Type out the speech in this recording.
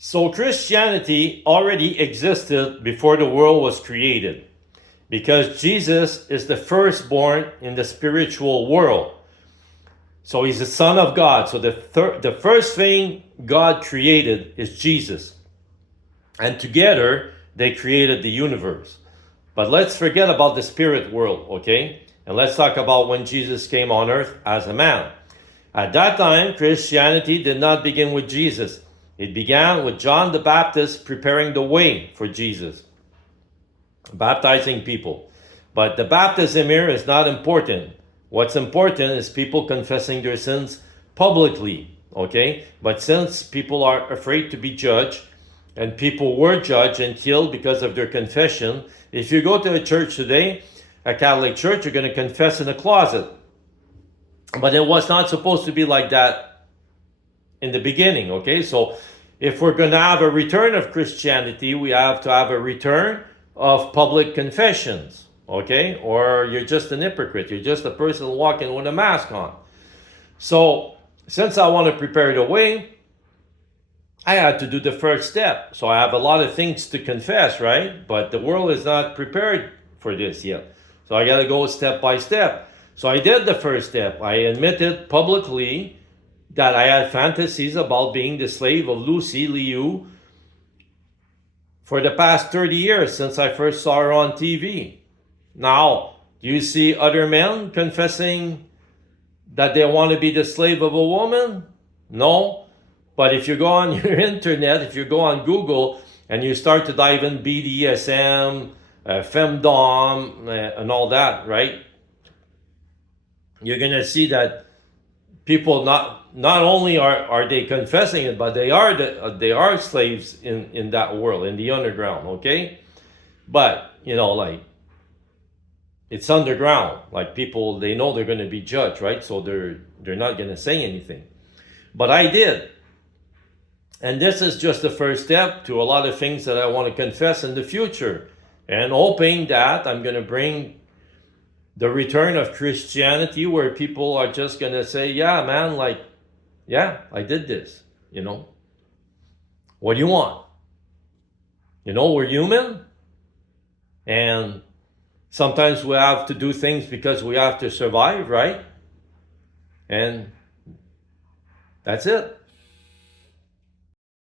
So Christianity already existed before the world was created because Jesus is the firstborn in the spiritual world. So he's the Son of God. So the first thing God created is Jesus. And together they created the universe. But let's forget about the spirit world, okay? And let's talk about when Jesus came on earth as a man. At that time, Christianity did not begin with Jesus. It began with John the Baptist preparing the way for Jesus, baptizing people. But the baptism here is not important. What's important is people confessing their sins publicly, okay? But since people are afraid to be judged, and people were judged and killed because of their confession, if you go to a church today, a Catholic church, you're going to confess in a closet. But it was not supposed to be like that in the beginning, okay? So if we're going to have a return of Christianity, we have to have a return of public confessions, okay? Or you're just an hypocrite. You're just a person walking with a mask on. So since I want to prepare the way, I had to do the first step. So I have a lot of things to confess, right? But the world is not prepared for this yet. So I got to go step by step. So I did the first step. I admitted publicly that I had fantasies about being the slave of Lucy Liu for the past 30 years since I first saw her on TV. Now, do you see other men confessing that they want to be the slave of a woman? No. But if you go on your internet, if you go on Google and you start to dive in BDSM, femdom, and all that, right? You're going to see that people not only are they confessing it, but they are slaves in that world, in the underground, okay? But, like, it's underground. Like, people, they know they're going to be judged, right? So they're not going to say anything. But I did. And this is just the first step to a lot of things that I want to confess in the future. And hoping that I'm going to bring the return of Christianity where people are just going to say, yeah, man, like, yeah, I did this, What do you want? We're human. And sometimes we have to do things because we have to survive, right? And that's it.